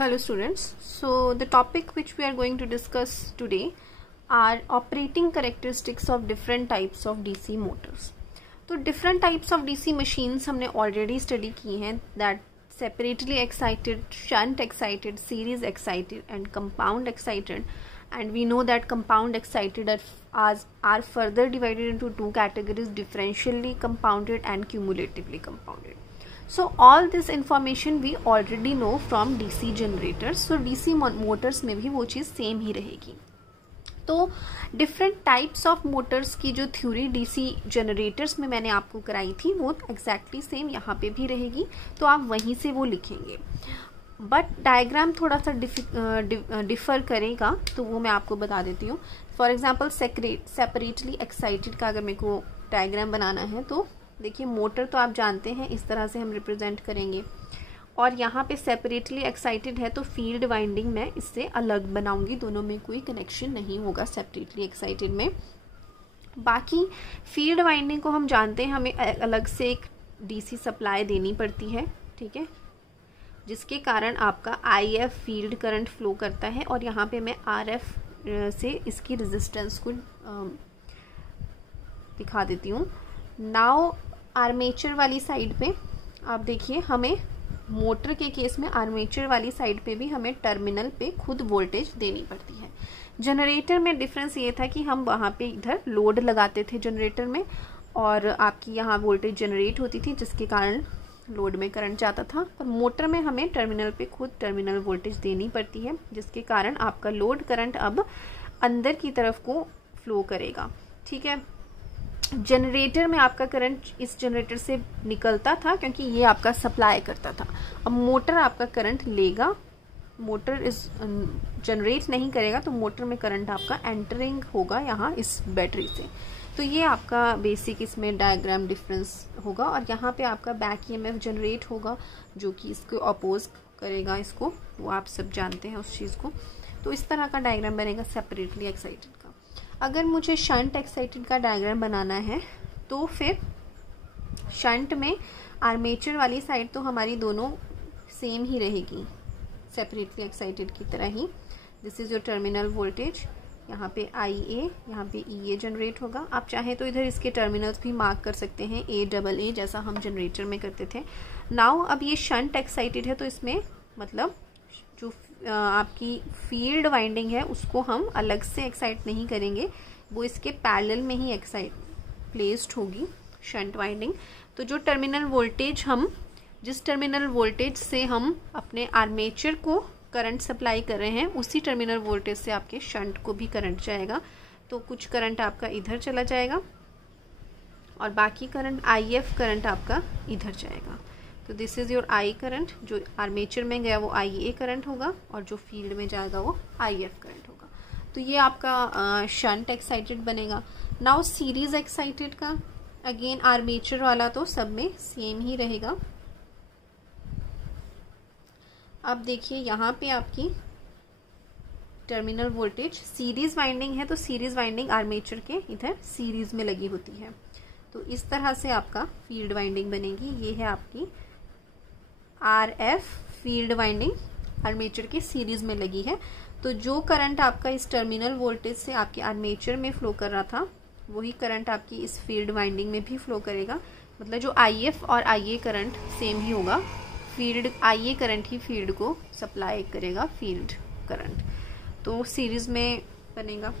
Hello students, so the topic which we are going to discuss today are operating characteristics of different types of DC motors. तो different types of DC machines हमने already study की हैं, that separately excited, shunt excited, series excited and compound excited, and we know that compound excited are further divided into two categories, differentially compounded and cumulatively compounded. So all this information we already know from DC generators. So DC motors में भी वो चीज़ same ही रहेगी. तो different types of Motors की जो theory DC generators में मैंने आपको कराई थी वो एग्जैक्टली सेम यहाँ पे भी रहेगी, तो आप वहीं से वो लिखेंगे. बट डायग्राम थोड़ा सा डिफर करेगा, तो वो मैं आपको बता देती हूँ. फॉर एग्जांपल सेपरेटली एक्साइटेड का अगर मेरे को डायग्राम बनाना है, तो देखिए मोटर तो आप जानते हैं इस तरह से हम रिप्रेजेंट करेंगे, और यहाँ पे सेपरेटली एक्साइटेड है तो फील्ड वाइंडिंग मैं इससे अलग बनाऊंगी, दोनों में कोई कनेक्शन नहीं होगा सेपरेटली एक्साइटेड में. बाकी फील्ड वाइंडिंग को हम जानते हैं हमें अलग से एक डीसी सप्लाई देनी पड़ती है, ठीक है, जिसके कारण आपका IF फील्ड करंट फ्लो करता है, और यहाँ पे मैं RF से इसकी रेजिस्टेंस को दिखा देती हूँ. नाउ आर्मेचर वाली साइड पे आप देखिए, हमें मोटर के केस में आर्मेचर वाली साइड पे भी हमें टर्मिनल पे खुद वोल्टेज देनी पड़ती है. जनरेटर में डिफरेंस ये था कि हम वहाँ पे इधर लोड लगाते थे जनरेटर में, और आपकी यहाँ वोल्टेज जनरेट होती थी जिसके कारण लोड में करंट जाता था. पर मोटर में हमें टर्मिनल पे खुद टर्मिनल वोल्टेज देनी पड़ती है, जिसके कारण आपका लोड करंट अब अंदर की तरफ को फ्लो करेगा, ठीक है. जनरेटर में आपका करंट इस जनरेटर से निकलता था क्योंकि ये आपका सप्लाई करता था. अब मोटर आपका करंट लेगा, मोटर इस जनरेट नहीं करेगा, तो मोटर में करंट आपका एंटरिंग होगा यहाँ इस बैटरी से. तो ये आपका बेसिक इसमें डायग्राम डिफरेंस होगा, और यहाँ पे आपका बैक EMF जनरेट होगा जो कि इसको अपोज करेगा, इसको वो आप सब जानते हैं उस चीज़ को. तो इस तरह का डायग्राम बनेगा सेपरेटली एक्साइटेड का. अगर मुझे शंट एक्साइटेड का डायग्राम बनाना है, तो फिर शंट में आर्मेचर वाली साइड तो हमारी दोनों सेम ही रहेगी सेपरेटली एक्साइटेड की तरह ही. This is your terminal voltage, यहाँ पे IA, यहाँ पे EA जनरेट होगा. आप चाहें तो इधर इसके टर्मिनल्स भी मार्क कर सकते हैं, AA जैसा हम जनरेटर में करते थे. नाउ अब ये शंट एक्साइटेड है, तो इसमें मतलब जो आपकी फील्ड वाइंडिंग है उसको हम अलग से एक्साइट नहीं करेंगे, वो इसके पैरेलल में ही एक्साइट प्लेस्ड होगी शंट वाइंडिंग. तो जो टर्मिनल वोल्टेज जिस टर्मिनल वोल्टेज से हम अपने आर्मेचर को करंट सप्लाई कर रहे हैं, उसी टर्मिनल वोल्टेज से आपके शंट को भी करंट जाएगा. तो कुछ करंट आपका इधर चला जाएगा और बाकी करंट IF करंट आपका इधर जाएगा. तो this is your I current, जो आर्मेचर में गया वो IA करंट होगा, और जो फील्ड में जाएगा वो IF करंट होगा. तो ये आपका शंट एक्साइटेड बनेगा. नाउ सीरीज एक्साइटेड का अगेन आर्मेचर वाला तो सब में सेम ही रहेगा. अब देखिए यहाँ पे आपकी टर्मिनल वोल्टेज सीरीज वाइंडिंग है, तो सीरीज वाइंडिंग आर्मेचर के इधर सीरीज में लगी होती है. तो इस तरह से आपका फील्ड वाइंडिंग बनेगी. ये है आपकी RF फील्ड वाइंडिंग आर्मेचर के सीरीज में लगी है. तो जो करंट आपका इस टर्मिनल वोल्टेज से आपके आर्मेचर में फ्लो कर रहा था, वही करंट आपकी इस फील्ड वाइंडिंग में भी फ्लो करेगा. मतलब जो IF और IA करंट सेम ही होगा, फील्ड IA करंट ही फील्ड को सप्लाई करेगा, फील्ड करंट. तो सीरीज में बनेगा.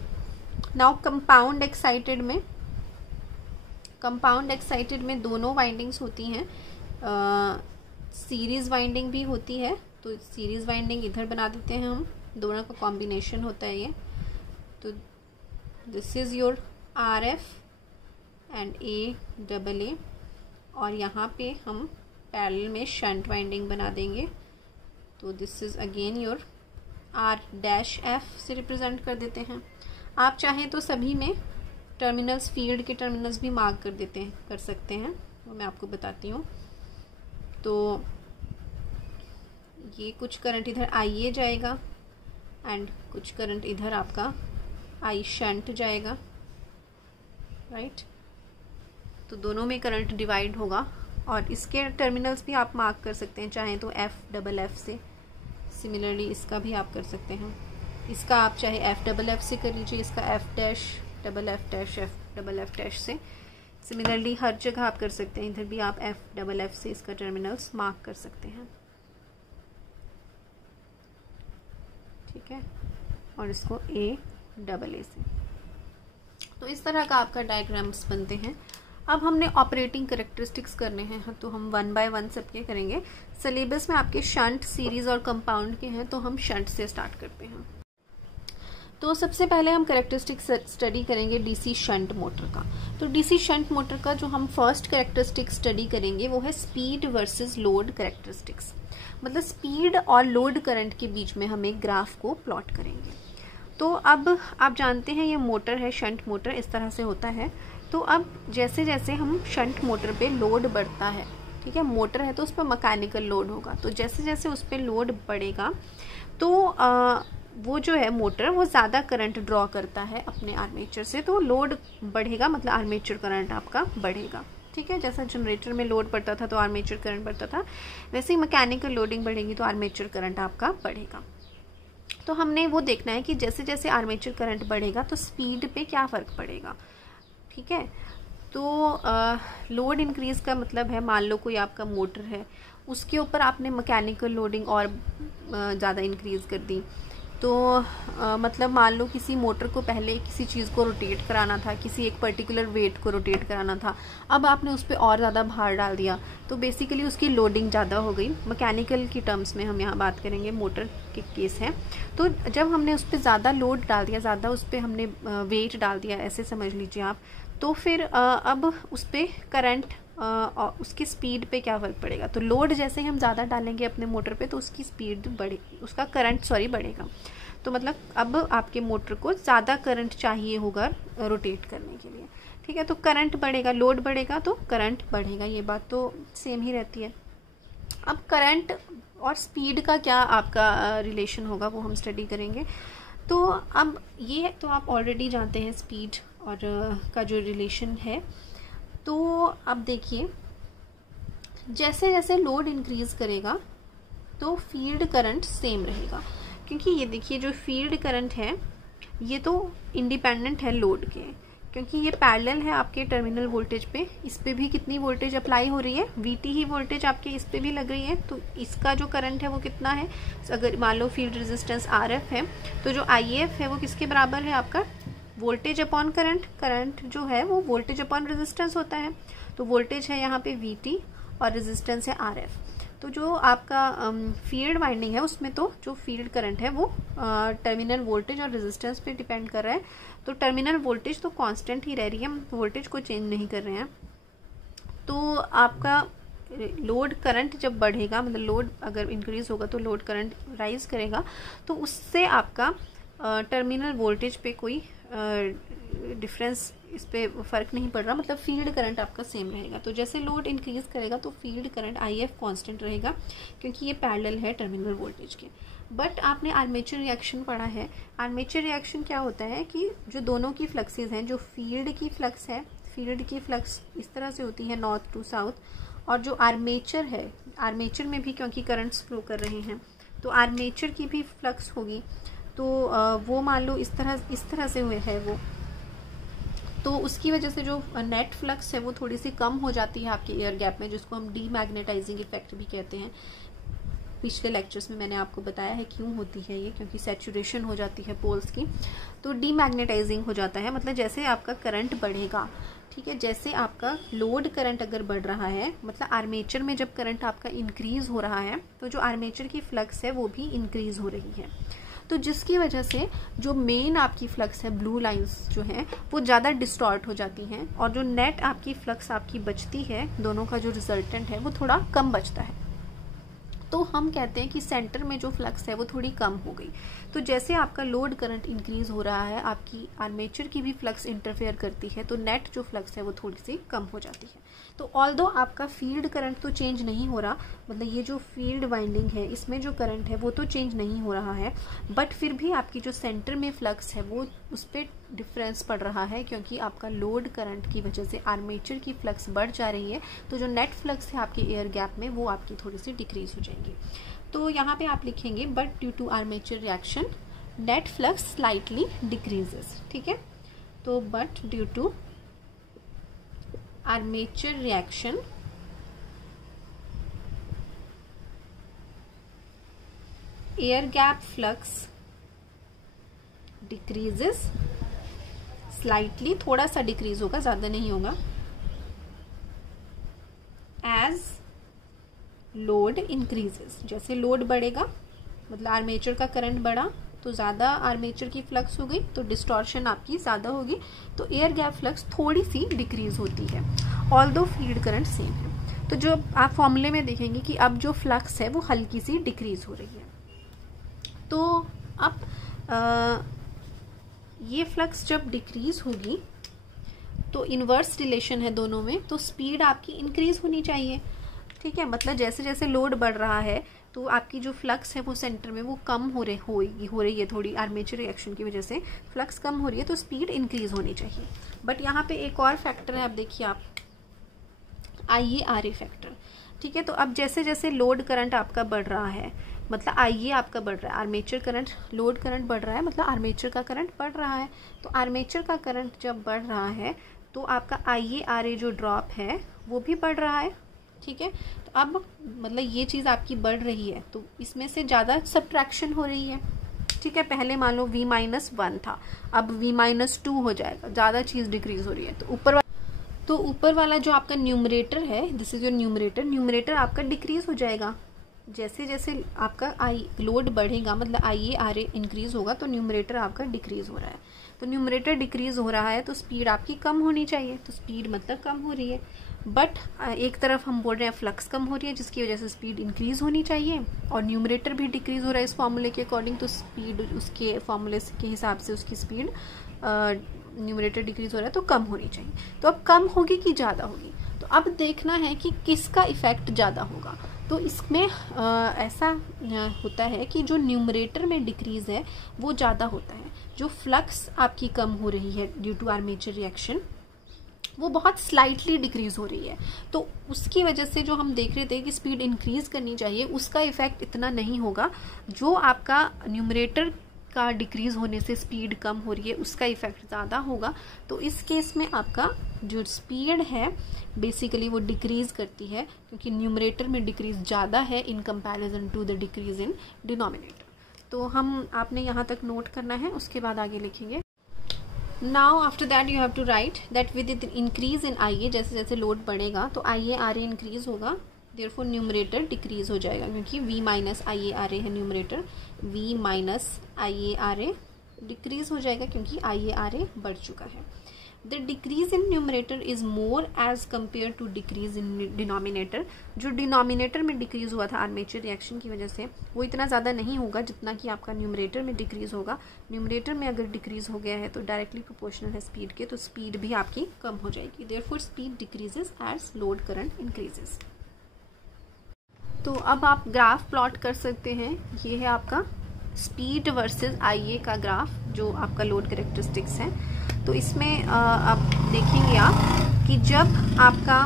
नाउ कंपाउंड एक्साइटेड में दोनों वाइंडिंग्स होती हैं. सीरीज वाइंडिंग भी होती है, तो सीरीज वाइंडिंग इधर बना देते हैं हम, दोनों का कॉम्बिनेशन होता है ये. तो this is your RF and AA, और यहाँ पे हम पैरेलल में शंट वाइंडिंग बना देंगे. तो this is again your R-F से रिप्रेजेंट कर देते हैं. आप चाहें तो सभी में टर्मिनल्स, फील्ड के टर्मिनल्स भी मार्क कर सकते हैं, वो मैं आपको बताती हूँ. तो ये कुछ करंट इधर IA जाएगा एंड कुछ करंट इधर आपका I शंट जाएगा, राइट. तो दोनों में करंट डिवाइड होगा, और इसके टर्मिनल्स भी आप मार्क कर सकते हैं चाहें तो FFF से. सिमिलरली इसका भी आप कर सकते हैं। इसका आप चाहे F से कर लीजिए, इसका F' से। सिमिलरली हर जगह आप कर सकते हैं, इधर भी आप F से इसका टर्मिनल्स मार्क कर सकते हैं, ठीक है, और इसको A से। तो इस तरह का आपका डायग्राम्स बनते हैं। अब हमने ऑपरेटिंग कैरेक्टरिस्टिक्स करने हैं, तो हम 1 बाय 1 सबके करेंगे। सिलेबस में आपके शंट, सीरीज और कंपाउंड के हैं, तो हम शंट से स्टार्ट करते हैं। तो सबसे पहले हम कैरेक्टरिस्टिक्स स्टडी करेंगे डीसी शंट मोटर का। तो डीसी शंट मोटर का जो हम फर्स्ट कैरेक्टरिस्टिक स्टडी करेंगे वो है स्पीड वर्सेस लोड कैरेक्टरिस्टिक्स। मतलब स्पीड और लोड करंट के बीच में हम एक ग्राफ को प्लॉट करेंगे। तो अब आप जानते हैं ये मोटर है, शंट मोटर इस तरह से होता है। तो अब जैसे जैसे हम शंट मोटर पे लोड बढ़ता है, ठीक है, मोटर है तो उस पर मैकेनिकल लोड होगा, तो जैसे जैसे उस पर लोड बढ़ेगा तो वो जो है मोटर वो ज़्यादा करंट ड्रॉ करता है अपने आर्मेचर से, तो लोड बढ़ेगा, मतलब आर्मेचर करंट आपका बढ़ेगा, ठीक है। जैसा जनरेटर में लोड बढ़ता था तो आर्मेचर करंट बढ़ता था, वैसे ही मैकेनिकल लोडिंग बढ़ेगी तो आर्मेचर करंट आपका बढ़ेगा। तो हमने वो देखना है कि जैसे जैसे आर्मेचर करंट बढ़ेगा तो स्पीड पे क्या फ़र्क पड़ेगा, ठीक है। तो लोड इंक्रीज़ का मतलब है, मान लो कोई आपका मोटर है, उसके ऊपर आपने मैकेनिकल लोडिंग और ज़्यादा इंक्रीज़ कर दी, तो मतलब मान लो किसी मोटर को पहले किसी चीज़ को रोटेट कराना था, किसी एक पर्टिकुलर वेट को रोटेट कराना था, अब आपने उस पर और ज़्यादा भार डाल दिया, तो बेसिकली उसकी लोडिंग ज़्यादा हो गई। मैकेनिकल की टर्म्स में हम यहाँ बात करेंगे, मोटर के केस है। तो जब हमने उस पर ज़्यादा लोड डाल दिया, ज़्यादा उस पर हमने वेट डाल दिया, ऐसे समझ लीजिए आप, तो फिर अब उस पर करंट और उसकी स्पीड पे क्या फ़र्क पड़ेगा। तो लोड जैसे ही हम ज़्यादा डालेंगे अपने मोटर पे तो उसकी स्पीड बढ़ेगी, उसका करंट बढ़ेगा। तो मतलब अब आपके मोटर को ज़्यादा करंट चाहिए होगा रोटेट करने के लिए, ठीक है। तो करंट बढ़ेगा, लोड बढ़ेगा तो करंट बढ़ेगा, ये बात तो सेम ही रहती है। अब करंट और स्पीड का क्या आपका रिलेशन होगा वो हम स्टडी करेंगे। तो अब ये तो आप ऑलरेडी जानते हैं स्पीड और का जो रिलेशन है। तो अब देखिए, जैसे जैसे लोड इंक्रीज़ करेगा तो फील्ड करंट सेम रहेगा, क्योंकि ये देखिए जो फील्ड करंट है ये तो इंडिपेंडेंट है लोड के, क्योंकि ये पैरेलल है आपके टर्मिनल वोल्टेज पे। इस पे भी कितनी वोल्टेज अप्लाई हो रही है, वीटी ही वोल्टेज आपके इस पे भी लग रही है, तो इसका जो करंट है वो कितना है। अगर मान लो फील्ड रेजिस्टेंस आरएफ है तो जो आईएफ है वो किसके बराबर है, आपका वोल्टेज अपॉन करंट। करंट जो है वो वोल्टेज अपॉन रेजिस्टेंस होता है, तो वोल्टेज है यहाँ पे वीटी और रेजिस्टेंस है आरएफ। तो जो आपका फील्ड वाइंडिंग है उसमें तो जो फील्ड करंट है वो टर्मिनल वोल्टेज और रेजिस्टेंस पे डिपेंड कर रहा है। तो टर्मिनल वोल्टेज तो कांस्टेंट ही रह रही है, हम वोल्टेज को चेंज नहीं कर रहे हैं। तो आपका लोड करंट जब बढ़ेगा, मतलब लोड अगर इंक्रीज होगा तो लोड करंट राइज करेगा, तो उससे आपका टर्मिनल वोल्टेज पे कोई डिफरेंस, इस पे फ़र्क नहीं पड़ रहा, मतलब फील्ड करंट आपका सेम रहेगा। तो जैसे लोड इंक्रीज करेगा तो फील्ड करंट आईएफ कांस्टेंट रहेगा, क्योंकि ये पैरेलल है टर्मिनल वोल्टेज के। बट आपने आर्मेचर रिएक्शन पढ़ा है। आर्मेचर रिएक्शन क्या होता है कि जो दोनों की फ्लक्सेस हैं, जो फील्ड की फ्लक्स है, फील्ड की फ्लक्स इस तरह से होती है नॉर्थ टू साउथ, और जो आर्मेचर है, आर्मेचर में भी क्योंकि करंट्स फ्लो कर रहे हैं तो आर्मेचर की भी फ्लक्स होगी। तो वो मान लो इस तरह से हुए है वो, तो उसकी वजह से जो नेट फ्लक्स है वो थोड़ी सी कम हो जाती है आपके एयर गैप में, जिसको हम डीमैग्नेटाइजिंग इफेक्ट भी कहते हैं। पिछले लेक्चर्स में मैंने आपको बताया है क्यों होती है ये, क्योंकि सैचुरेशन हो जाती है पोल्स की, तो डीमैग्नेटाइजिंग हो जाता है। मतलब जैसे आपका करंट बढ़ेगा, ठीक है, जैसे आपका लोड करंट अगर बढ़ रहा है, मतलब आर्मेचर में जब करंट आपका इंक्रीज हो रहा है तो जो आर्मेचर की फ्लक्स है वो भी इंक्रीज हो रही है। तो जिसकी वजह से जो मेन आपकी फ्लक्स है, ब्लू लाइंस जो है वो ज़्यादा डिस्टॉर्ट हो जाती हैं, और जो नेट आपकी फ्लक्स आपकी बचती है, दोनों का जो रिजल्टेंट है वो थोड़ा कम बचता है। तो हम कहते हैं कि सेंटर में जो फ्लक्स है वो थोड़ी कम हो गई। तो जैसे आपका लोड करंट इंक्रीज हो रहा है, आपकी आर्मेचर की भी फ्लक्स इंटरफेयर करती है, तो नेट जो फ्लक्स है वो थोड़ी सी कम हो जाती है। तो ऑल्दो आपका फील्ड करंट तो चेंज नहीं हो रहा, मतलब ये जो फील्ड वाइंडिंग है इसमें जो करंट है वो तो चेंज नहीं हो रहा है, बट फिर भी आपकी जो सेंटर में फ्लक्स है वो उस पर डिफरेंस पड़ रहा है, क्योंकि आपका लोड करंट की वजह से आर्मेचर की फ्लक्स बढ़ जा रही है, तो जो नेट फ्लक्स है आपके एयर गैप में वो आपकी थोड़ी सी डिक्रीज हो जाएगी। तो यहाँ पे आप लिखेंगे but due to armature reaction net flux slightly decreases. ठीक है, तो but due to armature reaction air gap flux decreases slightly, थोड़ा सा डिक्रीज होगा, ज्यादा नहीं होगा, एज लोड इंक्रीजेस, जैसे लोड बढ़ेगा मतलब आर्मेचर का करंट बढ़ा तो ज़्यादा आर्मेचर की फ्लक्स हो गई तो डिस्टॉर्शन आपकी ज़्यादा होगी, तो एयर गैप फ्लक्स थोड़ी सी डिक्रीज होती है, ऑल्दो फील्ड करंट सेम है। तो जो आप फॉर्मूले में देखेंगे कि अब जो फ्लक्स है वो हल्की सी डिक्रीज हो रही है। तो अब ये फ्लक्स जब डिक्रीज होगी तो इन्वर्स रिलेशन है दोनों में, तो स्पीड आपकी इंक्रीज होनी चाहिए। ठीक है, मतलब जैसे जैसे लोड बढ़ रहा है तो आपकी जो फ्लक्स है वो सेंटर में वो कम हो रही है, थोड़ी आर्मेचर रिएक्शन की वजह से फ्लक्स कम हो रही है, तो स्पीड इंक्रीज होनी चाहिए। बट यहाँ पे एक और फैक्टर है, आप देखिए आप IARA फैक्टर। ठीक है, तो अब जैसे जैसे लोड करंट आपका बढ़ रहा है, मतलब IA आपका बढ़ रहा है, आर्मेचर करंट, लोड करंट बढ़ रहा है मतलब आर्मेचर का करंट बढ़ रहा है, तो आर्मेचर का करंट जब बढ़ रहा है तो आपका IARA जो ड्रॉप है वो भी बढ़ रहा है। ठीक है, तो अब मतलब ये चीज़ आपकी बढ़ रही है तो इसमें से ज़्यादा सब्ट्रैक्शन हो रही है। ठीक है, पहले मान लो V-1 था, अब V-2 हो जाएगा, ज़्यादा चीज़ डिक्रीज हो रही है, तो ऊपर वाला जो आपका न्यूमरेटर है, दिस इज योर न्यूमरेटर आपका डिक्रीज हो जाएगा। जैसे जैसे आपका लोड बढ़ेगा मतलब IARA इंक्रीज होगा तो न्यूमरेटर आपका डिक्रीज हो रहा है, तो न्यूमरेटर डिक्रीज हो रहा है तो स्पीड आपकी कम होनी चाहिए, तो स्पीड मतलब कम हो रही है। बट एक तरफ हम बोल रहे हैं फ्लक्स कम हो रही है जिसकी वजह से स्पीड इंक्रीज होनी चाहिए, और न्यूमरेटर भी डिक्रीज हो रहा है इस फॉर्मूले के अकॉर्डिंग, तो स्पीड उसके फॉर्मूले के हिसाब से उसकी स्पीड न्यूमरेटर डिक्रीज हो रहा है तो कम होनी चाहिए। तो अब कम होगी कि ज़्यादा होगी, तो अब देखना है कि किसका इफेक्ट ज़्यादा होगा। तो इसमें ऐसा होता है कि जो न्यूमरेटर में डिक्रीज है वो ज़्यादा होता है, जो फ्लक्स आपकी कम हो रही है ड्यू टू आर्मेचर रिएक्शन वो बहुत स्लाइटली डिक्रीज हो रही है, तो उसकी वजह से जो हम देख रहे थे कि स्पीड इंक्रीज करनी चाहिए उसका इफेक्ट इतना नहीं होगा। जो आपका न्यूमरेटर का डिक्रीज होने से स्पीड कम हो रही है उसका इफेक्ट ज़्यादा होगा, तो इस केस में आपका जो स्पीड है बेसिकली वो डिक्रीज करती है, क्योंकि न्यूमरेटर में डिक्रीज ज़्यादा है in comparison to the decrease in denominator. तो आपने यहाँ तक नोट करना है, उसके बाद आगे लिखेंगे। Now after that you have to write that with the increase in IA, जैसे जैसे लोड बढ़ेगा तो IARA इंक्रीज होगा, देयरफॉर न्यूमरेटर डिक्रीज हो जाएगा, क्योंकि V-IARA है न्यूमरेटर, V-IARA डिक्रीज हो जाएगा क्योंकि IARA बढ़ चुका है। The decrease in numerator is more as compare to decrease in denominator. जो डिनोमिनेटर में डिक्रीज हुआ था आर्मेचर रिएक्शन की वजह से वो इतना ज़्यादा नहीं होगा जितना कि आपका न्यूमरेटर में डिक्रीज होगा। न्यूमरेटर में अगर डिक्रीज हो गया है तो डायरेक्टली प्रोपोर्शनल है स्पीड के, तो स्पीड भी आपकी कम हो जाएगी, therefore speed decreases as load current increases. तो अब आप ग्राफ प्लॉट कर सकते हैं, ये है आपका स्पीड वर्सेस IA का ग्राफ जो आपका लोड कैरेक्टरिस्टिक्स है। तो इसमें आप देखेंगे आप कि जब आपका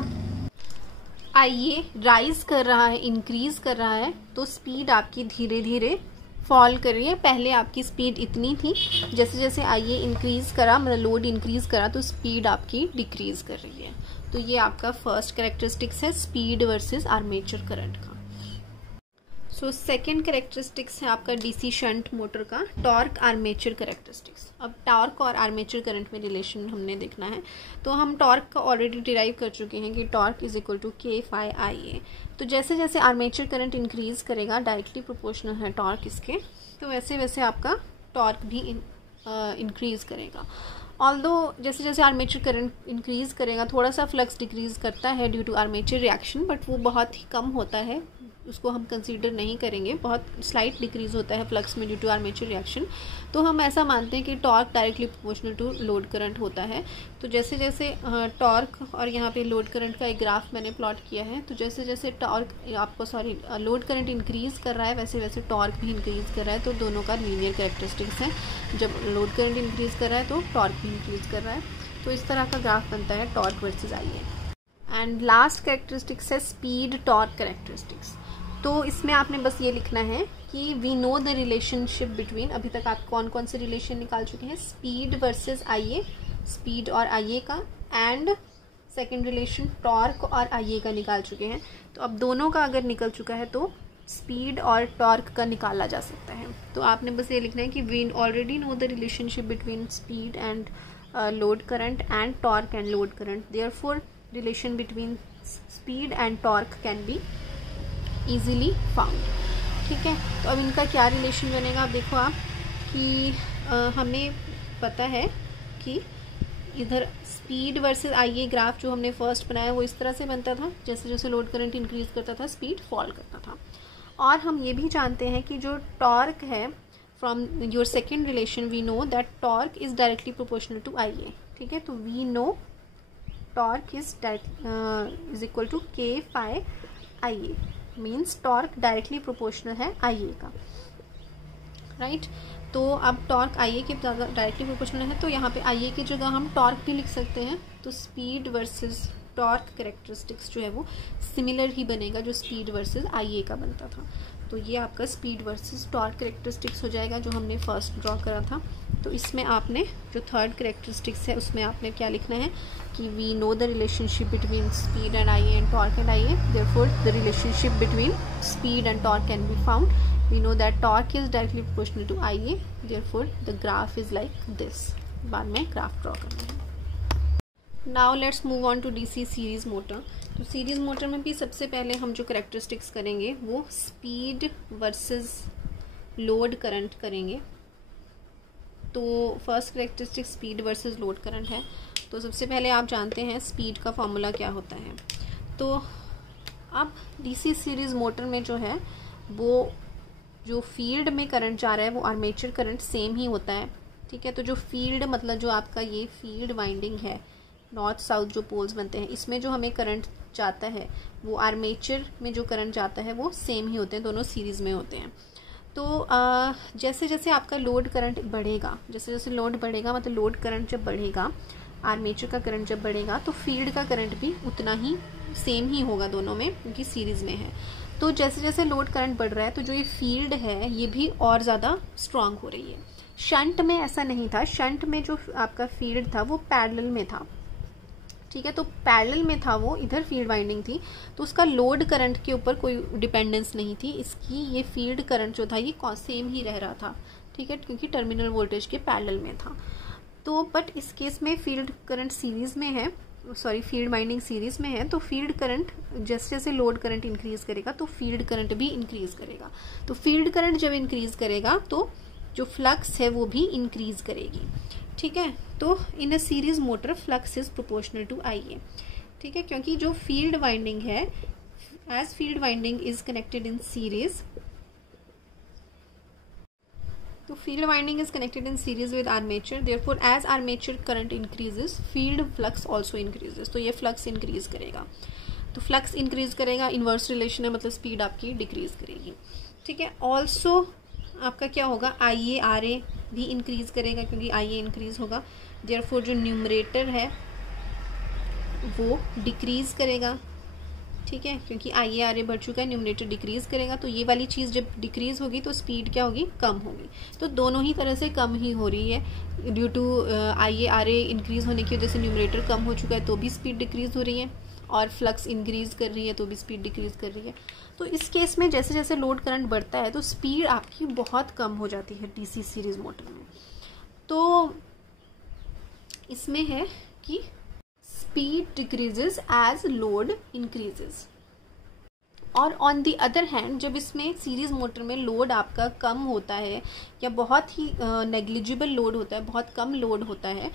IA राइज कर रहा है, इंक्रीज कर रहा है, तो स्पीड आपकी धीरे धीरे फॉल कर रही है। पहले आपकी स्पीड इतनी थी, जैसे जैसे IA इंक्रीज करा, मतलब लोड इंक्रीज करा, तो स्पीड आपकी डिक्रीज कर रही है। तो ये आपका फर्स्ट कैरेक्टरिस्टिक्स है स्पीड वर्सेस आर्मेचर करंट का। सो सेकेंड कैरेक्टरिस्टिक्स है आपका DC शंट मोटर का टॉर्क आर्मेचर कैरेक्टरिस्टिक्स। अब टॉर्क और आर्मेचर करंट में रिलेशन हमने देखना है, तो हम टॉर्क का ऑलरेडी डिराइव कर चुके हैं कि torque is equal to K∅IA। तो जैसे जैसे आर्मेचर करंट इंक्रीज करेगा, डायरेक्टली प्रोपोर्शनल है टॉर्क इसके, तो वैसे वैसे आपका टॉर्क भी इंक्रीज करेगा। ऑल्दो जैसे जैसे आर्मेचर करंट इंक्रीज करेगा थोड़ा सा फ्लक्स डिक्रीज करता है due to armature reaction, but वो बहुत ही कम होता है उसको हम कंसीडर नहीं करेंगे, बहुत स्लाइट डिक्रीज होता है फ्लक्स में ड्यू टू आर्मेचर रिएक्शन, तो हम ऐसा मानते हैं कि torque directly proportional to load current होता है। तो जैसे जैसे टॉर्क और यहाँ पे लोड करंट का एक ग्राफ मैंने प्लॉट किया है, तो जैसे जैसे लोड करंट इंक्रीज़ कर रहा है वैसे वैसे टॉर्क भी इंक्रीज़ कर रहा है, तो दोनों का लीनियर कैरेक्टरिस्टिक्स है। जब लोड करंट इंक्रीज़ कर रहा है तो टॉर्क भी इंक्रीज़ कर रहा है, तो इस तरह का ग्राफ बनता है torque versus IA. And last characteristics है स्पीड टॉर्क कैरेक्टरिस्टिक्स। तो इसमें आपने बस ये लिखना है कि we know the relationship between, अभी तक आप कौन कौन से रिलेशन निकाल चुके हैं, स्पीड वर्सेस आईए, स्पीड और आईए का, एंड सेकंड रिलेशन टॉर्क और आईए का निकाल चुके हैं। तो अब दोनों का अगर निकल चुका है तो स्पीड और टॉर्क का निकाला जा सकता है। तो आपने बस ये लिखना है कि we already know the relationship between speed and load current and torque and load current, therefore relation between speed and torque can be easily found. ठीक है, तो अब इनका क्या रिलेशन बनेगा, अब देखो आप कि हमें पता है कि इधर स्पीड वर्सेस आईए ग्राफ जो हमने फर्स्ट बनाया वो इस तरह से बनता था, जैसे जैसे लोड करंट इंक्रीज करता था स्पीड फॉल करता था। और हम ये भी जानते हैं कि जो टॉर्क है, from your second relation we know that torque is directly proportional to IA. ठीक है, तो we know torque is equal to K phi IA, means torque directly proportional है आईए का, राइट। तो अब टॉर्क आईए के डायरेक्टली प्रोपोर्शनल है, तो यहाँ पे आईए की जगह हम टॉर्क भी लिख सकते हैं। तो स्पीड वर्सेस टॉर्क कैरेक्टरिस्टिक्स जो है वो सिमिलर ही बनेगा जो स्पीड वर्सेस आईए का बनता था। तो ये आपका स्पीड वर्सेस टॉर्क कैरेक्टरिस्टिक्स हो जाएगा जो हमने फर्स्ट ड्रॉ करा था। तो इसमें आपने जो थर्ड कैरेक्टरिस्टिक्स है उसमें आपने क्या लिखना है कि we know the relationship between speed and IA and torque and IA, therefore the relationship between speed and torque can be found. We know that torque is directly proportional to IA, therefore the graph is like this. बाद में graph draw करना है। Now let's move on to DC series motor. तो series motor में भी सबसे पहले हम जो कैरेक्टरिस्टिक्स करेंगे वो स्पीड वर्सेस लोड करंट करेंगे। तो first characteristic speed versus load current है। तो सबसे पहले आप जानते हैं स्पीड का फॉर्मूला क्या होता है। तो अब डीसी सीरीज मोटर में जो है वो जो फील्ड में करंट जा रहा है वो आर्मेचर करंट सेम ही होता है। ठीक है, तो जो फील्ड मतलब जो आपका ये फील्ड वाइंडिंग है, नॉर्थ साउथ जो पोल्स बनते हैं, इसमें जो हमें करंट जाता है वो आर्मेचर में जो करंट जाता है वो सेम ही होते हैं, दोनों सीरीज में होते हैं। तो जैसे जैसे आपका लोड करंट बढ़ेगा, जैसे जैसे लोड बढ़ेगा मतलब लोड करंट जब बढ़ेगा, आर्मेचर का करंट जब बढ़ेगा तो फील्ड का करंट भी उतना ही सेम ही होगा दोनों में, क्योंकि सीरीज में है। तो जैसे जैसे लोड करंट बढ़ रहा है तो जो ये फील्ड है ये भी और ज़्यादा स्ट्रांग हो रही है। शंट में ऐसा नहीं था, शंट में जो आपका फील्ड था वो पैरेलल में था। ठीक है, तो पैरेलल में था वो, इधर फील्ड वाइंडिंग थी, तो उसका लोड करंट के ऊपर कोई डिपेंडेंस नहीं थी। इसकी ये फील्ड करंट जो था ये सेम ही रह रहा था। ठीक है, क्योंकि टर्मिनल वोल्टेज के पैरेलल में था। तो बट इस केस में फील्ड करंट सीरीज में है, सॉरी फील्ड वाइंडिंग सीरीज में है, तो फील्ड करंट जैसे जैसे लोड करंट इंक्रीज करेगा तो फील्ड करंट भी इंक्रीज करेगा। तो फील्ड करंट जब इंक्रीज करेगा तो जो फ्लक्स है वो भी इंक्रीज करेगी। ठीक है, तो in a series motor flux is proportional to IA. ठीक है, क्योंकि जो फील्ड वाइंडिंग है, as field winding is connected in series, तो field winding is connected in series with armature, therefore as armature current increases field flux also increases. तो ये flux increase करेगा, तो फ्लक्स इंक्रीज करेगा, इनवर्स रिलेशन है, मतलब speed आपकी decrease करेगी। ठीक है, ऑल्सो आपका क्या होगा, आई ए आर ए भी इंक्रीज करेगा, क्योंकि आई ए इंक्रीज होगा, देयरफॉर जो न्यूमरेटर है वो डिक्रीज करेगा। ठीक है, क्योंकि आई ए आर ए बढ़ चुका है, न्यूमरेटर डिक्रीज करेगा, तो ये वाली चीज़ जब डिक्रीज होगी तो स्पीड क्या होगी, कम होगी। तो दोनों ही तरह से कम ही हो रही है, due to I A R A increase होने की वजह से न्यूमरेटर कम हो चुका है तो भी स्पीड डिक्रीज हो रही है, और फ्लक्स इंक्रीज कर रही है तो भी स्पीड डिक्रीज कर रही है। तो इस केस में जैसे जैसे लोड करंट बढ़ता है तो स्पीड आपकी बहुत कम हो जाती है डीसी सीरीज मोटर में। तो इसमें है कि speed decreases as load increases. और ऑन दी अदर हैंड जब इसमें सीरीज़ मोटर में लोड आपका कम होता है या बहुत ही नेग्लिजिबल लोड होता है, बहुत कम लोड होता है,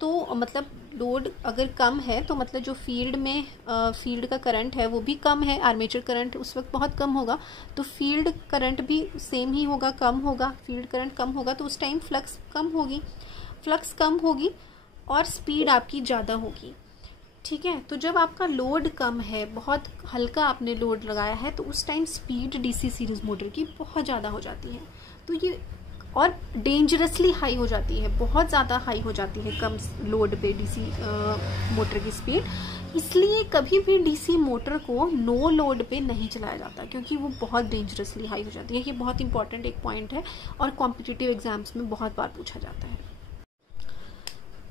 तो मतलब लोड अगर कम है तो मतलब जो फील्ड में फील्ड का करंट है वो भी कम है, आर्मेचर करंट उस वक्त बहुत कम होगा, तो फील्ड करंट भी सेम ही होगा, कम होगा, फील्ड करंट कम होगा, तो उस टाइम फ्लक्स कम होगी और स्पीड आपकी ज़्यादा होगी। ठीक है, तो जब आपका लोड कम है, बहुत हल्का आपने लोड लगाया है, तो उस time speed DC series motor की बहुत ज़्यादा हो जाती है, तो ये और डेंजरसली हाई हो जाती है, बहुत ज़्यादा हाई हो जाती है कम लोड पे डीसी मोटर की स्पीड। इसलिए कभी भी डीसी मोटर को नो लोड पे नहीं चलाया जाता, क्योंकि वो बहुत डेंजरसली हाई हो जाती है। ये बहुत इंपॉर्टेंट एक पॉइंट है और कॉम्पिटिटिव एग्जाम्स में बहुत बार पूछा जाता है।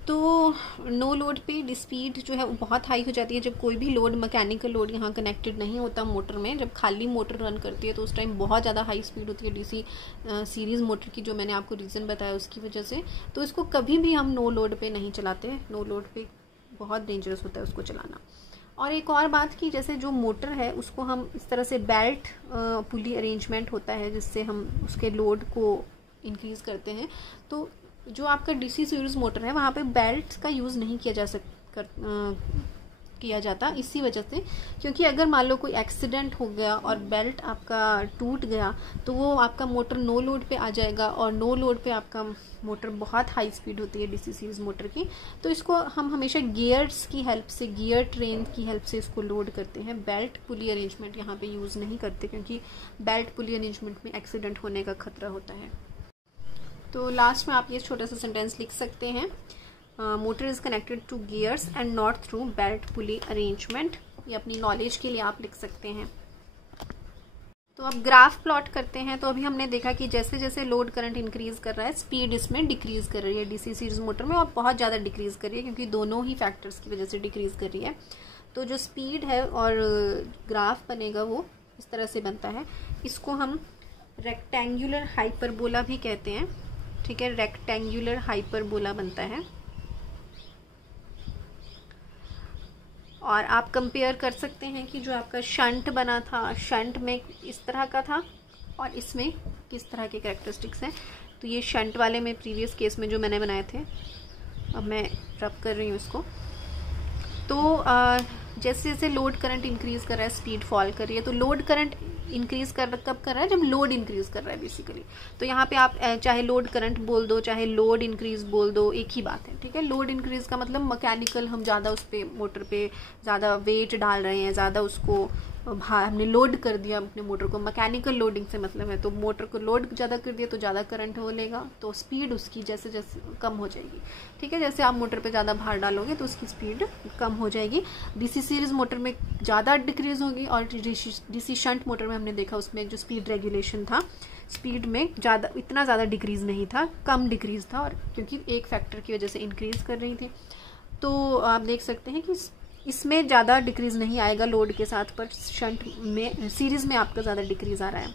तो नो लोड पे स्पीड जो है वो बहुत हाई हो जाती है जब कोई भी लोड, मैकेनिकल लोड यहाँ कनेक्टेड नहीं होता मोटर में, जब खाली मोटर रन करती है तो उस टाइम बहुत ज़्यादा हाई स्पीड होती है डीसी सीरीज़ मोटर की, जो मैंने आपको रीज़न बताया उसकी वजह से। तो इसको कभी भी हम नो लोड पे नहीं चलाते, नो लोड पे बहुत डेंजरस होता है उसको चलाना। और एक और बात कि जैसे जो मोटर है उसको हम इस तरह से बेल्ट पुली अरेंजमेंट होता है जिससे हम उसके लोड को इंक्रीज़ करते हैं, तो जो आपका डीसी सीरीज मोटर है वहाँ पे बेल्ट का यूज़ नहीं किया जाता इसी वजह से, क्योंकि अगर मान लो कोई एक्सीडेंट हो गया और बेल्ट आपका टूट गया तो वो आपका मोटर नो लोड पे आ जाएगा, और नो लोड पे आपका मोटर बहुत हाई स्पीड होती है डीसी सीरीज मोटर की। तो इसको हम हमेशा गियर्स की हेल्प से, गियर ट्रेन की हेल्प से इसको लोड करते हैं, बेल्ट पुली अरेंजमेंट यहाँ पे यूज़ नहीं करते, क्योंकि बेल्ट पुली अरेंजमेंट में एक्सीडेंट होने का खतरा होता है। तो लास्ट में आप ये छोटा सा सेंटेंस लिख सकते हैं, motor is connected to gears and not through belt pulley arrangement. ये अपनी नॉलेज के लिए आप लिख सकते हैं। तो अब ग्राफ प्लॉट करते हैं। तो अभी हमने देखा कि जैसे जैसे लोड करंट इंक्रीज कर रहा है, स्पीड इसमें डिक्रीज कर रही है डीसी सीरीज मोटर में, और बहुत ज़्यादा डिक्रीज कर रही है, क्योंकि दोनों ही फैक्टर्स की वजह से डिक्रीज कर रही है। तो जो स्पीड है और ग्राफ बनेगा वो इस तरह से बनता है। इसको हम रेक्टेंगुलर हाइपरबोला भी कहते हैं। ठीक है, रेक्टेंगुलर हाइपरबोला बनता है। और आप कंपेयर कर सकते हैं कि जो आपका शंट बना था, शंट में इस तरह का था और इसमें किस तरह के कैरेक्टरिस्टिक्स हैं। तो ये शंट वाले में प्रीवियस केस में जो मैंने बनाए थे, अब मैं रब कर रही हूँ इसको। तो जैसे जैसे लोड करंट इंक्रीज कर रहा है, स्पीड फॉल कर रही है। तो लोड करंट इंक्रीज कब कर रहा है? जब लोड इंक्रीज कर रहा है बेसिकली। तो यहाँ पे आप चाहे लोड करंट बोल दो, चाहे लोड इंक्रीज बोल दो, एक ही बात है। ठीक है, लोड इंक्रीज का मतलब मैकेनिकल, हम ज़्यादा उस पर मोटर पे ज़्यादा वेट डाल रहे हैं, ज़्यादा उसको हमने लोड कर दिया अपने मोटर को, मैकेनिकल लोडिंग से मतलब है। तो मोटर को लोड ज़्यादा कर दिया तो ज़्यादा करंट हो लेगा, तो स्पीड उसकी जैसे जैसे कम हो जाएगी। ठीक है, जैसे आप मोटर पे ज़्यादा भार डालोगे तो उसकी स्पीड कम हो जाएगी। डीसी सीरीज मोटर में ज़्यादा डिक्रीज होगी, और डीसी शंट मोटर में हमने देखा उसमें जो स्पीड रेगुलेशन था, स्पीड में ज़्यादा इतना ज़्यादा डिक्रीज नहीं था, कम डिक्रीज था, और क्योंकि एक फैक्टर की वजह से इंक्रीज कर रही थी। तो आप देख सकते हैं कि इसमें ज़्यादा डिक्रीज नहीं आएगा लोड के साथ, पर शंट में, सीरीज में आपका ज़्यादा डिक्रीज आ रहा है।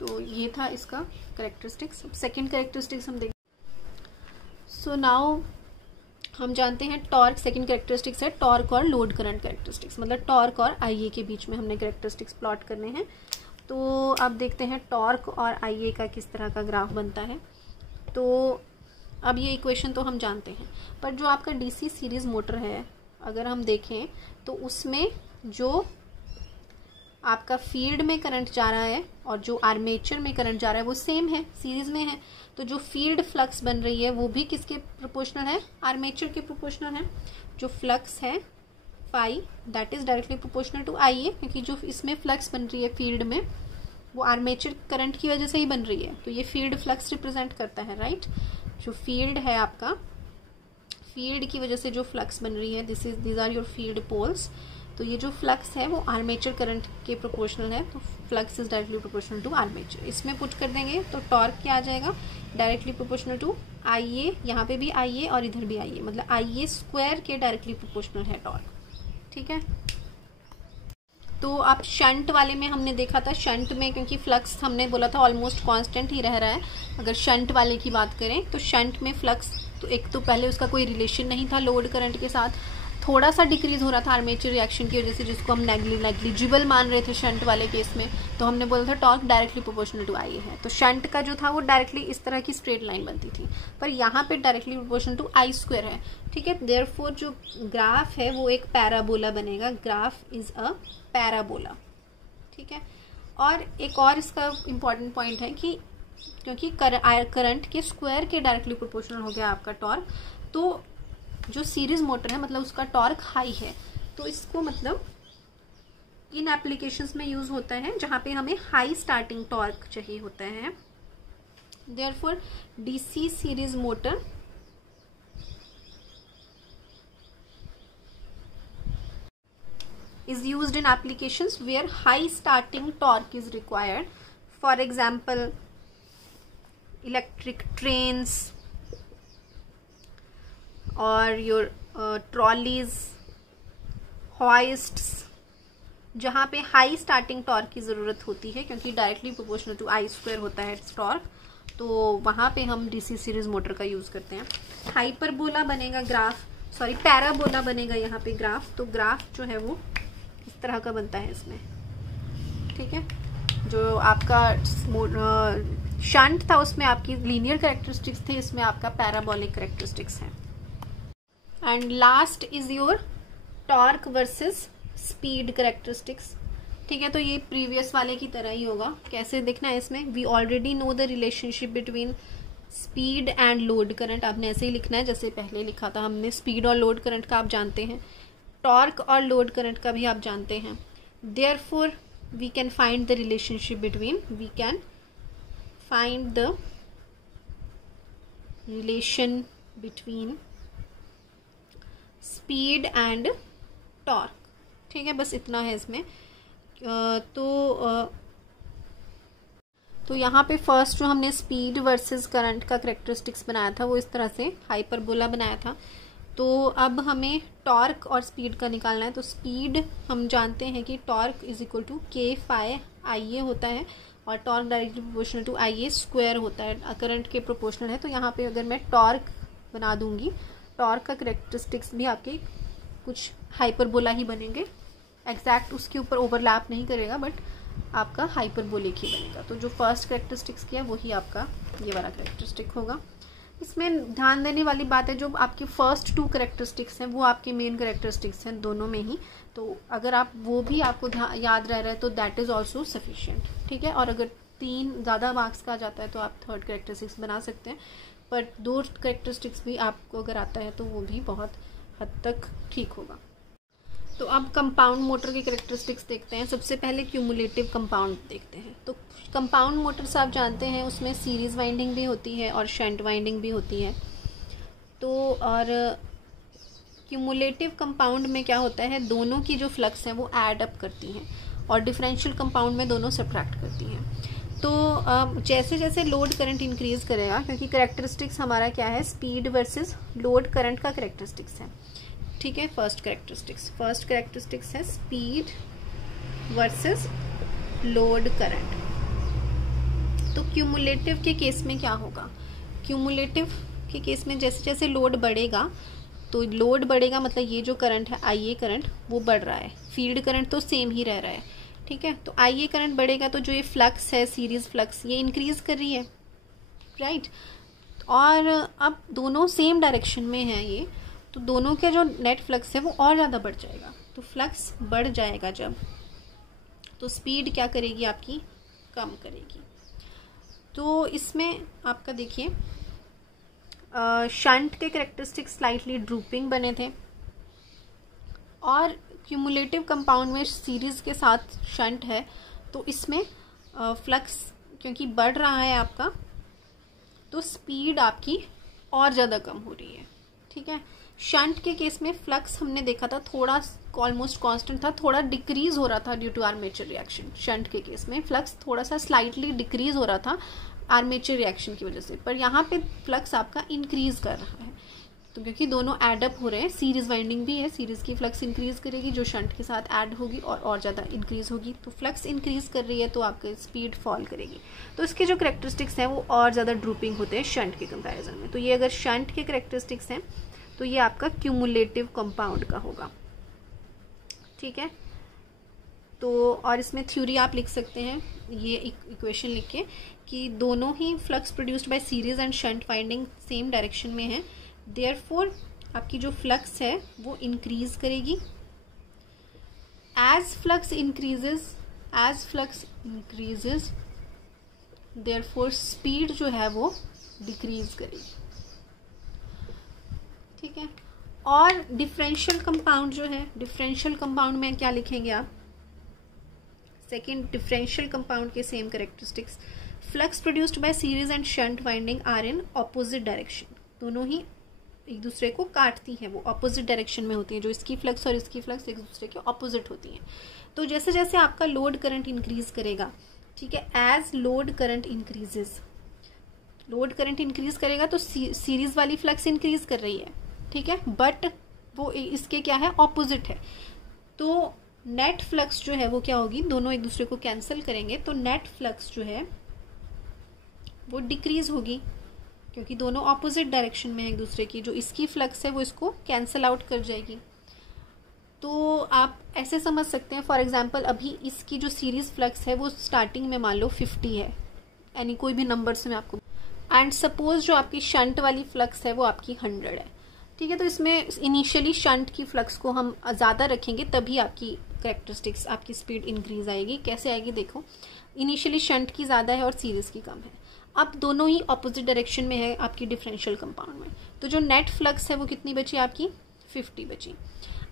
तो ये था इसका कैरेक्टरिस्टिक्स। सेकंड कैरेक्टरिस्टिक्स हम देखें। सो नाउ हम जानते हैं टॉर्क। सेकंड कैरेक्टरिस्टिक्स है टॉर्क और लोड करंट कैरेक्टरिस्टिक्स, मतलब टॉर्क और आईए के बीच में हमने कैरेक्टरिस्टिक्स प्लॉट करने हैं। तो अब देखते हैं टॉर्क और आईए का किस तरह का ग्राफ बनता है। तो अब ये इक्वेशन तो हम जानते हैं, पर जो आपका डीसी सीरीज मोटर है, अगर हम देखें तो उसमें जो आपका फील्ड में करंट जा रहा है और जो आर्मेचर में करंट जा रहा है वो सेम है, सीरीज में है। तो जो फील्ड फ्लक्स बन रही है वो भी किसके प्रोपोर्शनल है? आर्मेचर के प्रोपोर्शनल है। जो फ्लक्स है phi, that is directly proportional to I A, क्योंकि जो इसमें फ्लक्स बन रही है फील्ड में वो आर्मेचर करंट की वजह से ही बन रही है। तो ये फील्ड फ्लक्स रिप्रेजेंट करता है, राइट। जो फील्ड है आपका, फील्ड की वजह से जो फ्लक्स बन रही है, these are your field poles. तो ये जो फ्लक्स है वो आर्मेचर करंट के प्रोपोर्शनल है, तो flux is directly proportional to armature. इसमें पुट कर देंगे तो टॉर्क क्या आ जाएगा? Directly proportional to I A, यहाँ पे भी आई ए और इधर भी आई ए, मतलब आई ए स्क्वायर के डायरेक्टली प्रोपोर्शनल है टॉर्क। ठीक है, तो आप शंट वाले में हमने देखा था, शंट में क्योंकि फ्लक्स हमने बोला था ऑलमोस्ट कांस्टेंट ही रह रहा है। अगर शंट वाले की बात करें तो शंट में फ्लक्स, तो एक तो पहले उसका कोई रिलेशन नहीं था लोड करंट के साथ, थोड़ा सा डिक्रीज हो रहा था आर्मेचर रिएक्शन की वजह से, जिसको हम नेग्लिजिबल मान रहे थे शंट वाले केस में, तो हमने बोला था टॉर्क डायरेक्टली प्रोपोर्शनल टू आई है। तो शंट का जो था वो डायरेक्टली इस तरह की स्ट्रेट लाइन बनती थी, पर यहाँ पे directly proportional to I square है। ठीक है, देयरफॉर जो ग्राफ है वो एक पैराबोला बनेगा। Graph is a parabola. ठीक है, और एक और इसका इम्पॉर्टेंट पॉइंट है कि क्योंकि करंट के स्क्वायर के डायरेक्टली प्रोपोर्शनल हो गया आपका टॉर्क, तो जो सीरीज मोटर है मतलब उसका टॉर्क हाई है। तो इसको मतलब इन एप्लीकेशंस में यूज होता है जहां पे हमें हाई स्टार्टिंग टॉर्क चाहिए होता है। Therefore DC series motor is used in applications where high starting torque is required. For example, electric trains or your trolleys, hoists, जहाँ पे हाई स्टार्टिंग टॉर्क की ज़रूरत होती है क्योंकि directly proportional to I square होता है टॉर्क, तो वहाँ पे हम डीसी सीरीज मोटर का यूज़ करते हैं। हाइपरबोला बनेगा ग्राफ, सॉरी पैराबोला बनेगा यहाँ पे ग्राफ। तो ग्राफ जो है वो इस तरह का बनता है इसमें। ठीक है, जो आपका शंट था उसमें आपकी लीनियर कैरेक्टरिस्टिक्स थे, इसमें आपका पैराबोलिक कैरेक्टरिस्टिक्स है। And last is your torque versus speed characteristics. ठीक है, तो ये प्रीवियस वाले की तरह ही होगा। कैसे देखना है इसमें, we already know the relationship between speed and load current. आपने ऐसे ही लिखना है जैसे पहले लिखा था हमने, स्पीड और लोड करंट का आप जानते हैं, टॉर्क और लोड करंट का भी आप जानते हैं। Therefore we can find the relationship between, we can find the relation between speed and torque. ठीक है, बस इतना है इसमें। तो यहाँ पे फर्स्ट जो हमने स्पीड वर्सेस करंट का कैरेक्टरिस्टिक्स बनाया था वो इस तरह से हाइपरबोला बनाया था। तो अब हमें टॉर्क और स्पीड का निकालना है। तो स्पीड हम जानते हैं कि torque is equal to K phi I A होता है और torque directly proportional to I A square होता है, करंट के प्रोपोर्शनल है। तो यहाँ पे अगर मैं टॉर्क बना दूंगी, टॉर्क का कैरेक्टरिस्टिक्स भी आपके कुछ हाइपरबोला ही बनेंगे, एग्जैक्ट उसके ऊपर ओवरलैप नहीं करेगा बट आपका हाइपरबोलिक ही बनेगा। तो जो फर्स्ट कैरेक्टरिस्टिक्स किया वही आपका ये वाला कैरेक्टरिस्टिक होगा। इसमें ध्यान देने वाली बात है, जो आपकी फर्स्ट टू कैरेक्टरिस्टिक्स हैं वो आपके मेन कैरेक्टरिस्टिक्स हैं दोनों में ही। तो अगर आप वो भी आपको याद रह रहा है तो दैट इज़ ऑल्सो सफिशिएंट। ठीक है, और अगर 3 ज़्यादा मार्क्स का आ जाता है तो आप थर्ड कैरेक्टरिस्टिक्स बना सकते हैं, बट 2 कैरेक्टरिस्टिक्स भी आपको अगर आता है तो वो भी बहुत हद तक ठीक होगा। तो अब कंपाउंड मोटर के कैरेक्टरिस्टिक्स देखते हैं। सबसे पहले क्यूमुलेटिव कंपाउंड देखते हैं। तो कंपाउंड मोटर्स आप जानते हैं उसमें सीरीज वाइंडिंग भी होती है और शंट वाइंडिंग भी होती है। तो और क्यूमुलेटिव कंपाउंड में क्या होता है, दोनों की जो फ्लक्स है वो ऐड अप करती हैं और डिफरेंशियल कंपाउंड में दोनों सब्ट्रैक्ट करती हैं। तो जैसे जैसे लोड करंट इंक्रीज करेगा, क्योंकि कैरेक्टरिस्टिक्स हमारा क्या है, स्पीड वर्सेस लोड करंट का कैरेक्टरिस्टिक्स है। ठीक है, फर्स्ट कैरेक्टरिस्टिक्स है स्पीड वर्सेस लोड करंट। तो क्यूमुलेटिव के केस में क्या होगा, क्यूमुलेटिव के केस में जैसे जैसे लोड बढ़ेगा, तो लोड बढ़ेगा मतलब ये जो करंट है आई ए करंट वो बढ़ रहा है, फील्ड करंट तो सेम ही रह रहा है। ठीक है, तो आई ए करंट बढ़ेगा तो जो ये फ्लक्स है, सीरीज फ्लक्स, ये इंक्रीज कर रही है, राइट। और अब दोनों सेम डायरेक्शन में है ये, तो दोनों के जो नेट फ्लक्स है वो और ज़्यादा बढ़ जाएगा। तो फ्लक्स बढ़ जाएगा जब, तो स्पीड क्या करेगी आपकी, कम करेगी। तो इसमें आपका देखिए शंट के कैरेक्टरिस्टिक्स स्लाइटली ड्रूपिंग बने थे, और क्यूमुलेटिव कंपाउंड में सीरीज के साथ शंट है तो इसमें फ्लक्स क्योंकि बढ़ रहा है आपका, तो स्पीड आपकी और ज़्यादा कम हो रही है। ठीक है, शंट के केस में फ्लक्स हमने देखा था थोड़ा ऑलमोस्ट कांस्टेंट था, थोड़ा डिक्रीज हो रहा था due to armature reaction. Shunt के केस में फ्लक्स थोड़ा सा स्लाइटली डिक्रीज हो रहा था आर्मेचर रिएक्शन की वजह से, पर यहाँ पे फ्लक्स आपका इंक्रीज कर रहा है। तो क्योंकि दोनों एड अप हो रहे हैं, सीरीज वाइंडिंग भी है, सीरीज की फ्लक्स इंक्रीज करेगी जो शंट के साथ ऐड होगी और ज़्यादा इंक्रीज होगी। तो फ्लक्स इंक्रीज कर रही है तो आपकी स्पीड फॉल करेगी। तो इसके जो कैरेक्टरिस्टिक्स हैं वो और ज़्यादा ड्रूपिंग होते हैं शंट के कंपैरिजन में। तो ये अगर शंट के कैरेक्टरिस्टिक्स हैं तो ये आपका क्यूमुलेटिव कंपाउंड का होगा। ठीक है, तो और इसमें थ्योरी आप लिख सकते हैं ये इक्वेशन लिख के कि दोनों ही flux produced by series and shunt winding same direction में है, देयरफॉर आपकी जो फ्लक्स है वो इंक्रीज करेगी। As flux increases therefore speed जो है वो डिक्रीज करेगी। ठीक है, और डिफरेंशियल कंपाउंड जो है, डिफरेंशियल कंपाउंड में क्या लिखेंगे आप, सेकेंड डिफरेंशियल कंपाउंड के same characteristics, flux produced by series and shunt winding are in opposite direction, दोनों ही एक दूसरे को काटती हैं, वो ऑपोजिट डायरेक्शन में होती हैं, जो इसकी फ्लक्स और इसकी फ्लक्स एक दूसरे के ऑपोजिट होती हैं। तो जैसे जैसे आपका लोड करंट इंक्रीज करेगा, ठीक है, as load current increases, load current increase करेगा तो सीरीज वाली फ्लक्स इंक्रीज कर रही है, ठीक है, बट वो इसके क्या है, ऑपोजिट है, तो नेट फ्लक्स जो है वो क्या होगी, दोनों एक दूसरे को कैंसिल करेंगे तो नेट फ्लक्स जो है वो डिक्रीज होगी, क्योंकि दोनों ऑपोजिट डायरेक्शन में है एक दूसरे की, जो इसकी फ्लक्स है वो इसको कैंसिल आउट कर जाएगी। तो आप ऐसे समझ सकते हैं, फॉर एग्जांपल अभी इसकी जो सीरीज फ्लक्स है वो स्टार्टिंग में मान लो 50 है, यानी कोई भी नंबर से मैं आपको, एंड सपोज जो आपकी शंट वाली फ्लक्स है वो आपकी 100 है, ठीक है, तो इसमें इनिशियली शंट की फ्लक्स को हम ज़्यादा रखेंगे तभी आपकी कैरेक्टरिस्टिक्स, आपकी स्पीड इंक्रीज आएगी। कैसे आएगी देखो, इनिशियली शंट की ज़्यादा है और सीरीज की कम है, अब दोनों ही ऑपोजिट डायरेक्शन में है आपकी डिफरेंशियल कंपाउंड में, तो जो नेट फ्लक्स है वो कितनी बची आपकी, 50 बची।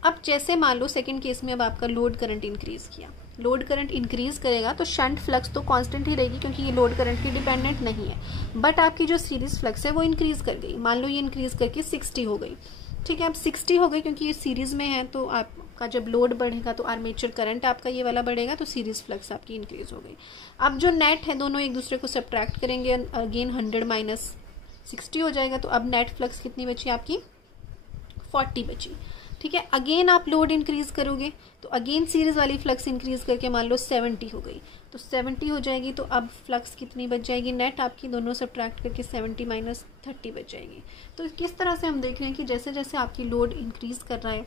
अब जैसे मान लो सेकंड केस में अब आपका लोड करंट इंक्रीज किया, लोड करंट इंक्रीज करेगा तो शंट फ्लक्स तो कांस्टेंट ही रहेगी क्योंकि ये लोड करंट की डिपेंडेंट नहीं है, बट आपकी जो सीरीज फ्लक्स है वो इंक्रीज कर गई, मान लो ये इंक्रीज करके 60 हो गई, ठीक है, अब 60 हो गई क्योंकि ये सीरीज में है, तो आपका जब लोड बढ़ेगा तो आर्मेचर करंट आपका ये वाला बढ़ेगा, तो सीरीज फ्लक्स आपकी इंक्रीज हो गई। अब जो नेट है दोनों एक दूसरे को सब्ट्रैक्ट करेंगे, अगेन 100 माइनस 60 हो जाएगा, तो अब नेट फ्लक्स कितनी बची आपकी, 40 बची, ठीक है। अगेन आप लोड इंक्रीज करोगे तो अगेन सीरीज वाली फ्लक्स इंक्रीज करके मान लो 70 हो गई, तो 70 हो जाएगी, तो अब फ्लक्स कितनी बच जाएगी, नेट आपकी दोनों सब्ट्रैक्ट करके 70 माइनस 30 बच जाएगी। तो किस तरह से हम देख रहे हैं कि जैसे जैसे आपकी लोड इंक्रीज कर रहा है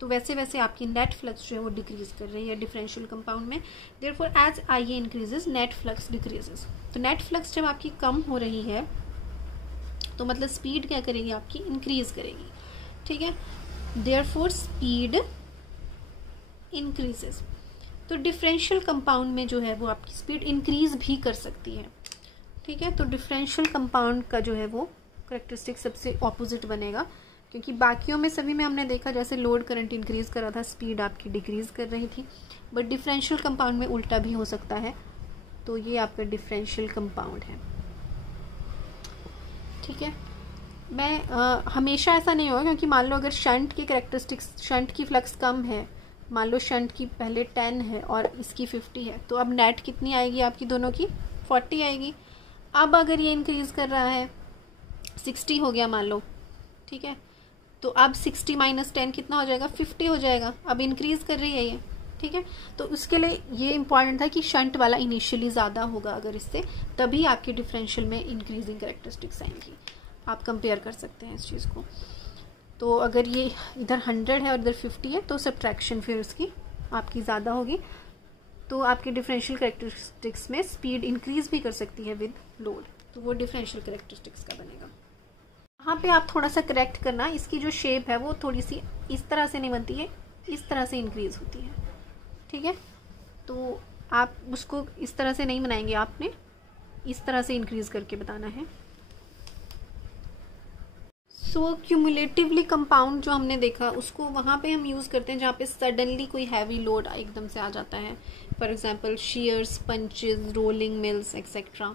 तो वैसे वैसे आपकी नेट फ्लक्स जो है वो डिक्रीज कर रही है डिफरेंशियल कंपाउंड में, therefore as IA increases net flux decreases. तो नेट फ्लक्स जब आपकी कम हो रही है तो मतलब स्पीड क्या करेगी आपकी, इंक्रीज करेगी, ठीक है, देयरफॉर स्पीड इंक्रीजेस। तो डिफरेंशियल कंपाउंड में जो है वो आपकी स्पीड इंक्रीज भी कर सकती है, ठीक है। तो डिफरेंशियल कंपाउंड का जो है वो कैरेक्टरिस्टिक सबसे ऑपोजिट बनेगा, क्योंकि बाकियों में सभी में हमने देखा जैसे लोड करंट इंक्रीज कर रहा था स्पीड आपकी डिक्रीज कर रही थी, बट डिफरेंशियल कंपाउंड में उल्टा भी हो सकता है। तो ये आपका डिफरेंशियल कंपाउंड है, ठीक है। मैं हमेशा ऐसा नहीं होगा, क्योंकि मान लो अगर शंट के कैरेक्टरिस्टिक्स, शंट की फ्लक्स कम है, मान लो शंट की पहले 10 है और इसकी 50 है, तो अब नेट कितनी आएगी आपकी दोनों की, 40 आएगी। अब अगर ये इंक्रीज कर रहा है 60 हो गया मान लो, ठीक है, तो अब 60 माइनस 10 कितना हो जाएगा, 50 हो जाएगा, अब इंक्रीज कर रही है ये, ठीक है। तो उसके लिए ये इंपॉर्टेंट था कि शंट वाला इनिशियली ज़्यादा होगा अगर इससे, तभी आपके डिफरेंशियल में इंक्रीजिंग कैरेक्टरिस्टिक्स आएंगी। आप कंपेयर कर सकते हैं इस चीज़ को। तो अगर ये इधर 100 है और इधर 50 है तो सब्ट्रैक्शन फिर उसकी आपकी ज़्यादा होगी, तो आपके डिफरेंशियल कैरेक्टरिस्टिक्स में स्पीड इंक्रीज भी कर सकती है विद लोड, तो वो डिफरेंशियल कैरेक्टरिस्टिक्स का बनेगा। यहाँ पे आप थोड़ा सा करेक्ट करना, इसकी जो शेप है वो थोड़ी सी इस तरह से नहीं बनती है, इस तरह से इंक्रीज होती है, ठीक है। तो आप उसको इस तरह से नहीं बनाएंगे, आपने इस तरह से इंक्रीज करके बताना है। सो क्यूमुलेटिवली कंपाउंड जो हमने देखा उसको वहाँ पे हम यूज़ करते हैं जहाँ पे सडनली कोई हैवी लोड एकदम से आ जाता है, for example shears, punches, rolling mills etcetera.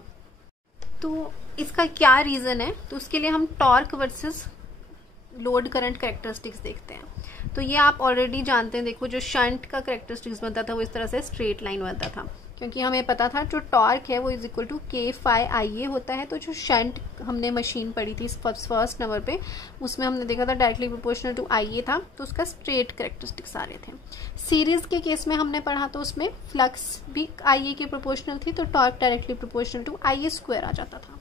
तो इसका क्या रीज़न है, तो उसके लिए हम torque versus load current characteristics देखते हैं। तो ये आप ऑलरेडी जानते हैं, देखो जो शंट का कैरेक्टरिस्टिक्स बनता था वो इस तरह से स्ट्रेट लाइन बनता था, क्योंकि हमें पता था जो टॉर्क है वो इज इक्वल टू K∅IA होता है। तो जो शंट हमने मशीन पढ़ी थी फर्स्ट नंबर पे, उसमें हमने देखा था डायरेक्टली प्रोपोर्शनल टू IA था, तो उसका स्ट्रेट कैरेक्टरिस्टिक्स आ रहे थे। सीरीज के केस में हमने पढ़ा तो उसमें फ्लक्स भी IA के प्रोपोर्शनल थी, तो torque directly proportional to IA² आ जाता था,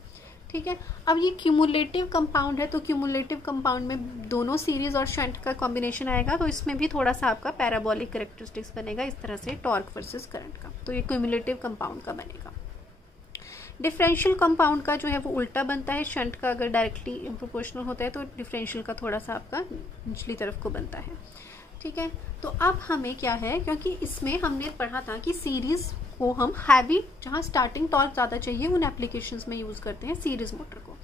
ठीक है। अब ये क्यूमुलेटिव कंपाउंड है, तो क्यूमुलेटिव कंपाउंड में दोनों सीरीज और शंट का कॉम्बिनेशन आएगा, तो इसमें भी थोड़ा सा आपका पैराबोलिक कैरेक्टरिस्टिक्स बनेगा इस तरह से टॉर्क वर्सेस करंट का, तो ये क्यूमुलेटिव कंपाउंड का बनेगा। डिफरेंशियल कंपाउंड का जो है वो उल्टा बनता है, शंट का अगर डायरेक्टली प्रोपोर्शनल होता है तो डिफरेंशियल का थोड़ा सा आपका निचली तरफ को बनता है, ठीक है। तो अब हमें क्या है, क्योंकि इसमें हमने पढ़ा था कि सीरीज को हम हैवी, जहाँ स्टार्टिंग टॉर्क ज़्यादा चाहिए उन एप्लीकेशंस में यूज़ करते हैं सीरीज मोटर को,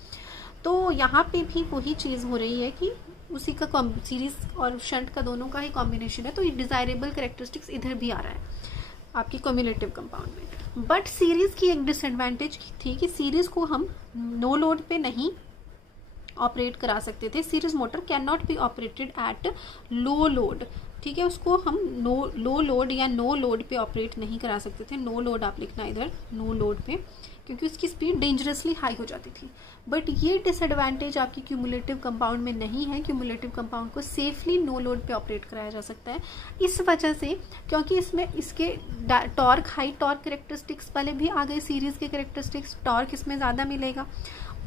तो यहाँ पे भी वही चीज़ हो रही है कि उसी का सीरीज और शंट का दोनों का ही कॉम्बिनेशन है, तो ये डिजायरेबल कैरेक्टरिस्टिक्स इधर भी आ रहा है आपकी क्यूमुलेटिव कंपाउंड में। बट सीरीज की एक डिसएडवांटेज थी कि सीरीज को हम नो लोड पे नहीं ऑपरेट करा सकते थे, series motor can not be operated at low load, ठीक है। उसको हम लो लोड या नो लोड पे ऑपरेट नहीं करा सकते थे, नो लोड आप लिखना इधर, नो लोड पे, क्योंकि उसकी स्पीड डेंजरसली हाई हो जाती थी। बट ये डिसएडवांटेज आपकी क्यूमुलेटिव कंपाउंड में नहीं है, क्यूमुलेटिव कंपाउंड को सेफली नो लोड पे ऑपरेट कराया जा सकता है, इस वजह से क्योंकि इसमें इसके टॉर्क, हाई टॉर्क कैरेक्टरिस्टिक्स वाले भी आ गए सीरीज के कैरेक्टरिस्टिक्स, टॉर्क इसमें ज़्यादा मिलेगा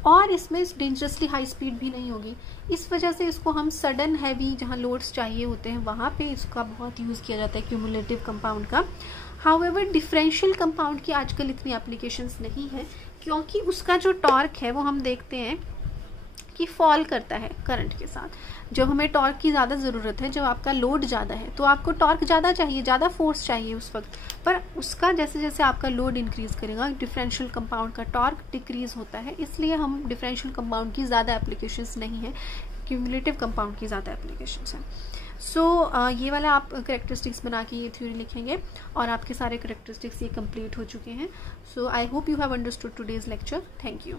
और इसमें डेंजरसली हाई स्पीड भी नहीं होगी, इस वजह से इसको हम सडन हैवी जहाँ लोड्स चाहिए होते हैं वहाँ पे इसका बहुत यूज़ किया जाता है क्यूमुलेटिव कंपाउंड का। हाउएवर डिफरेंशियल कंपाउंड की आजकल इतनी एप्लीकेशंस नहीं है, क्योंकि उसका जो टॉर्क है वो हम देखते हैं कि फॉल करता है करंट के साथ। जब हमें टॉर्क की ज़्यादा ज़रूरत है, जब आपका लोड ज़्यादा है तो आपको टॉर्क ज़्यादा चाहिए, ज़्यादा फोर्स चाहिए उस वक्त, पर उसका जैसे जैसे आपका लोड इंक्रीज़ करेगा डिफरेंशियल कंपाउंड का टॉर्क डिक्रीज़ होता है, इसलिए हम डिफरेंशियल कंपाउंड की ज़्यादा एप्लीकेशंस नहीं है, क्यूमुलेटिव कंपाउंड की ज़्यादा एप्लीकेशंस हैं। सो ये वाला आप करेक्टरिस्टिक्स बना के ये थ्योरी लिखेंगे और आपके सारे करेक्टरिस्टिक्स ये कंप्लीट हो चुके हैं। So I hope you have understood today's lecture. Thank you.